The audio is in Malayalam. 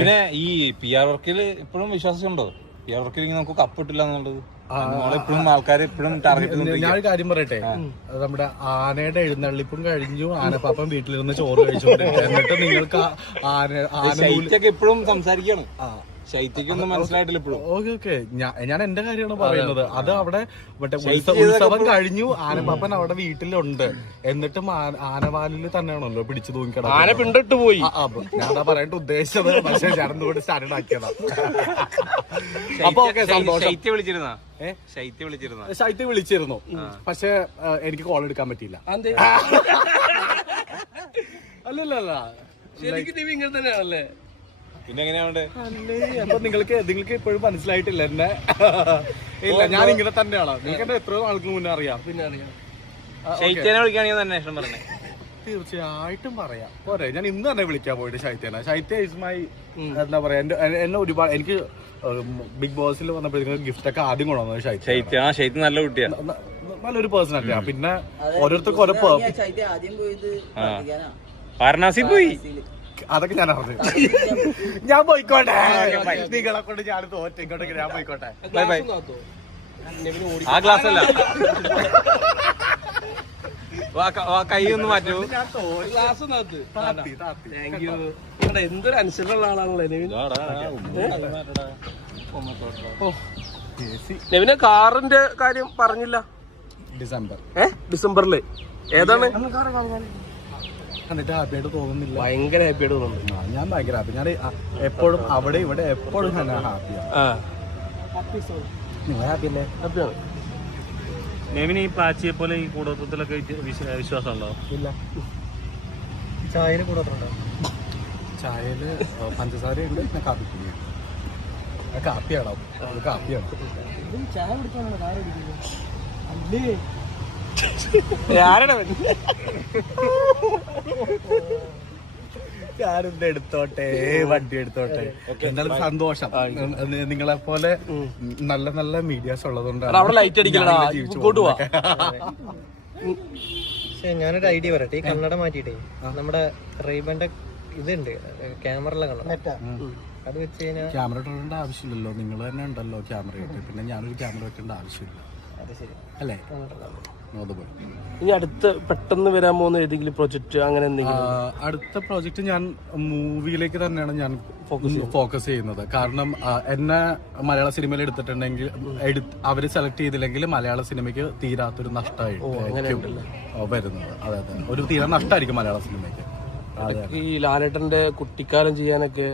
പിന്നെ ഈ PR വർക്കിൽ ഇപ്പോഴും വിശ്വാസമുണ്ടോ? PR വർക്കിൽ നമുക്ക് കപ്പിട്ടില്ല എന്നുള്ളത് എപ്പോഴും ആൾക്കാർ എപ്പോഴും ടാർഗറ്റ്. ഞാനൊരു കാര്യം പറയട്ടെ, നമ്മുടെ ആനയുടെ എഴുന്നള്ളിപ്പും കഴിഞ്ഞു, ആനപ്പാപ്പൻ വീട്ടിലിരുന്ന് ചോറ് കഴിച്ചോണ്ടിരിക്കും. എന്നിട്ട് നിങ്ങൾക്ക് ശൈത്യൊക്കെ എപ്പോഴും സംസാരിക്കാണ്. ശൈത്യക്കൊന്നും മനസ്സിലായിട്ടില്ല ഇപ്പോഴും. ഓക്കെ ഞാൻ എന്റെ കാര്യമാണ് പറയുന്നത്. അത് അവിടെ മറ്റേ ഉത്സവം കഴിഞ്ഞു, ആനപ്പാപ്പൻ അവിടെ വീട്ടിലുണ്ട്. എന്നിട്ടും ആനവാലിൽ തന്നെയാണല്ലോ പിടിച്ചു തൂങ്ങിക്കണം. ആന പിണ്ടിട്ട് പോയി. ഞാൻ പറയേണ്ട ഉദ്ദേശിച്ചത്, പക്ഷെ ഞാനെന്തുകൊണ്ട് സ്റ്റാൻഡ് ആക്കിയതാ. അപ്പൊ ഓക്കെ, സന്തോഷം. ശൈത്യ വിളിച്ചിരുന്നു, പക്ഷെ എനിക്ക് കോൾ എടുക്കാൻ പറ്റിയില്ല. അല്ലല്ല, ശരിക്കും ഇങ്ങനെ തന്നെയാണല്ലേ? പിന്നെ എങ്ങനെയാണ്ട് അപ്പൊ നിങ്ങൾക്ക് ഇപ്പോഴും മനസ്സിലായിട്ടില്ല എന്നെ? ഇല്ല, ഞാൻ ഇങ്ങനെ തന്നെയാണ്. നിങ്ങൾക്ക് എന്നെ എത്രയോ നാൾക്ക് മുന്നേ അറിയാം. പിന്നെ അറിയാം. ശൈത്യനെ വിളിക്കുകയാണെങ്കിൽ തന്നെ ഇഷ്ടം പറഞ്ഞേ. തീർച്ചയായിട്ടും പറയാം. പോരെ, ഞാൻ ഇന്ന് തന്നെ വിളിക്കാൻ പോയിട്ട് ശൈത്യനെ. ശൈത്യ ഇസ് മൈ, എന്താ പറയാ, എന്നെ ഒരുപാട്, എനിക്ക് ബിഗ് ബോസിൽ വന്നപ്പോഴത്തേക്കും ഗിഫ്റ്റ് ഒക്കെ ആദ്യം കൊണ്ടുവന്നത് ശൈത്യ നല്ല കുട്ടിയാണ്, നല്ലൊരു പേഴ്സണാലിറ്റിയാ. പിന്നെ ഓരോരുത്തർക്കും ഓരോ വാരണാസി പോയി, അതൊക്കെ ഞാൻ അറിഞ്ഞു. ഞാൻ പോയിക്കോട്ടെ, നിങ്ങളെ കൊണ്ട് ഞാൻ തോറ്റിക്കോട്ടെ, ഞാൻ പോയിക്കോട്ടെ. Bye bye. ആ ഗ്ലാസ് അല്ല, കൈ ഒന്ന് മാറ്റൂ. എന്തൊരു അനുസരണമുള്ള ആളാണല്ലേ നെവിൻ. നെവിനെ കാറിന്റെ കാര്യം പറഞ്ഞില്ല. ഡിസംബറില് ഏതാണ്? എന്നിട്ട് ഹാപ്പിയായിട്ട് തോന്നുന്നില്ല? ഭയങ്കര ഹാപ്പിയായിട്ട് തോന്നുന്നു. ഞാൻ ഭയങ്കര ഹാപ്പി. ഞാൻ എപ്പോഴും അവിടെ ഇവിടെ എപ്പോഴും ഞാൻ ഹാപ്പിയാണ്. നിങ്ങൾ ഹാപ്പി അല്ലേ? ഹാപ്പിയാണ്. നെവിന് ഈ പാച്ചിയെ പോലെ ഈ കൂടോത്രത്തിലൊക്കെ വിശ്വാസം ഉണ്ടോ? ഇല്ല. ചായയിൽ കൂടോത്രണ്ടോ? ചായയില് പഞ്ചസാര ഉണ്ട്, പിന്നെ കാപ്പിപ്പൊടി. കാപ്പിയാണോ? കാപ്പിയാണ്. ചായ കുടിക്കാനാണ് കാർ അല്ലേ? ഞാനെന്ത് എടുത്തോട്ടെ, വണ്ടി എടുത്തോട്ടെ. എന്തായാലും സന്തോഷം. നിങ്ങളെ പോലെ നല്ല നല്ല മീഡിയാസ് ഉള്ളതുകൊണ്ടാണ്. ഞാനൊരു ഐഡിയ പറയട്ടെ. ഈ കണ്ണട മാറ്റിയിട്ടേ നമ്മുടെ റെയ്ബന്റെ ഇതുണ്ട്, ക്യാമറ കണ്ണട, അത് വെച്ച് കഴിഞ്ഞാൽ ക്യാമറ ഇടേണ്ട ആവശ്യമില്ലല്ലോ. നിങ്ങൾ തന്നെ ഉണ്ടല്ലോ ക്യാമറ ഇട്ട്. പിന്നെ ഞാനൊരു ക്യാമറ വെക്കേണ്ട ആവശ്യമില്ല, അല്ലേ? ഇനി അടുത്ത് പെട്ടെന്ന് വരാൻ പോകുന്ന ഏതെങ്കിലും പ്രൊജക്ട് അങ്ങനെ എന്തെങ്കിലും? അടുത്ത പ്രോജക്റ്റ് ഞാൻ മൂവിയിലേക്ക് തന്നെയാണ് ഞാൻ ഫോക്കസ് ചെയ്യുന്നത്. കാരണം എന്നെ മലയാള സിനിമയിൽ എടുത്തിട്ടുണ്ടെങ്കിൽ അവര് സെലക്ട് ചെയ്തില്ലെങ്കിൽ മലയാള സിനിമയ്ക്ക് തീരാത്തൊരു നഷ്ടമായിരിക്കും വരുന്നത്. അതെ, ഒരു തീരെ നഷ്ടമായിരിക്കും മലയാള സിനിമയ്ക്ക്. ഈ ലാലേട്ടന്റെ കുട്ടിക്കാലം ചെയ്യാനൊക്കെ